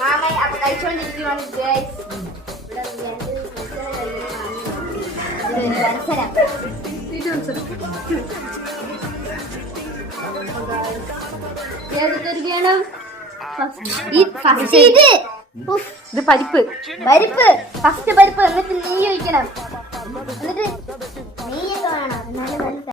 Mama അപ്പൊ കഴിച്ചോണ്ടിരിക്കുകയാണ് guys. ഇത് പരിപ്പ് ഫസ്റ്റ് പരിപ്പ് എന്നിട്ട് നെയ്യ് ഒഴിക്കണം. എന്നിട്ട് നെയ്യൊക്കെ വേണം.